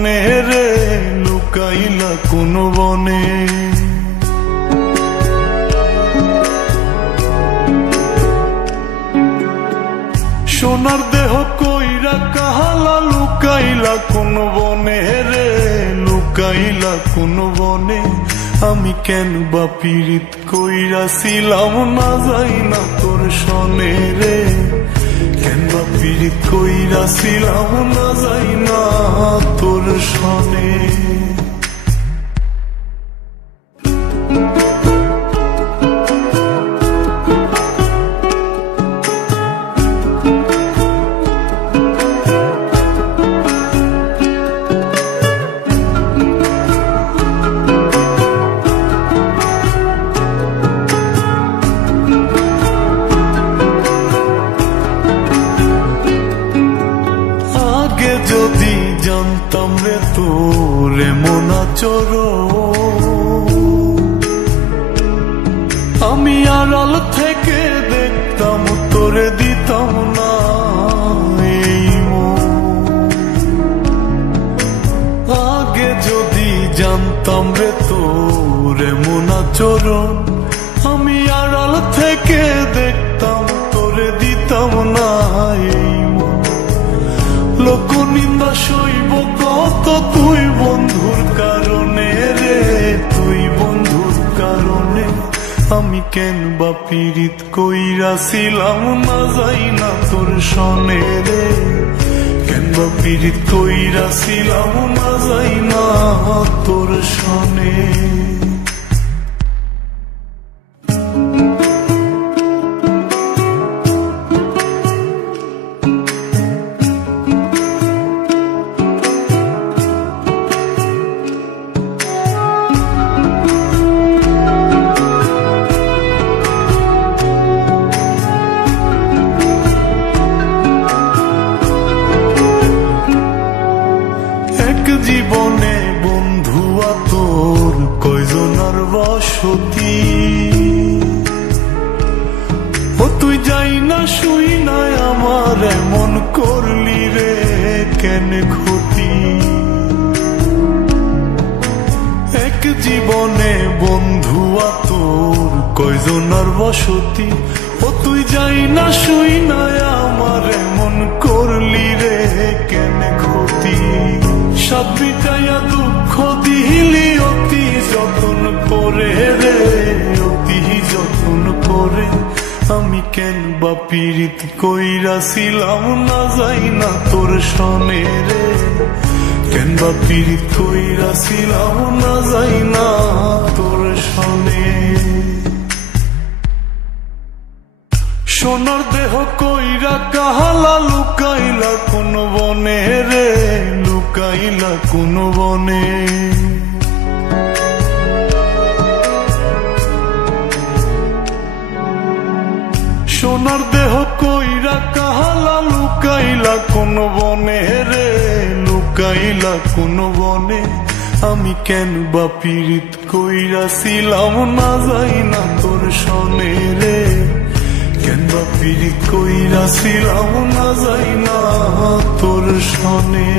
বনে রে লুকাইলা কোন বনে। সোনার দেহ কইরা কাহালা লুকাইলা কোন বনে রে লুকাইলা কোন বনে। আমি কেন বা পীড়িত কইরাছিলাম না যাই না তোর সনে রে। কেন বা পীড়িত কইরাছিলাম না যাই না তোর সনে। যদি জানতাম রে তোর এমন আচরণ, আমি আড়াল থেকে দেখতাম তোরে দিতাম না এই মন। আগে যদি জানতাম রে তোর এমন আচরণ, আমি আড়াল থেকে দেখতাম তোরে দিতাম না এই মন। লোক নিন্দা সইব কত তুই বন্ধুর কারণে রে তুই বন্ধুর কারণে। আমি কেন বা পীড়িত কইরাছিলাম না যাই না তোর সনে রে। কেন বা পীড়িত কইরাছিলাম না যাই না তোর সনে। জীবনে বন্ধু তোর কয়জনার বসতি, ও তুই যাই না শুই নাই আমার এমন করলি রে কেন ক্ষতি। এক জীবনে বন্ধু তোর কয়জনার বসতি, ও তুই যাই না শুই নাই আমার এমন করলি রে কেন ক্ষতি। সাত বিটাইয়া দুঃখ দিলি অতি যতন করে রে অতি যতন করে। আমি কেন বা পীড়িত কইরাছিলাম না যাই না তোর সনে রে। কেন বা পীড়িত কইরাছিলাম না যাই না তোর সনে। সোনার দেহ কইরা কাহালা লুকাইলা কোন বনে রে লুকাইলা কোন বনে। সোনার দেহ কইরা কাহালা লুকাইলা কোন বনে রে লুকাইলা কোন বনে। আমি কেন বা পীড়িত কইরাছিলাম না যাই না তোর সনে রে। কেন বা পীড়িত কইরাছিলাম না যাই না তোর সনে।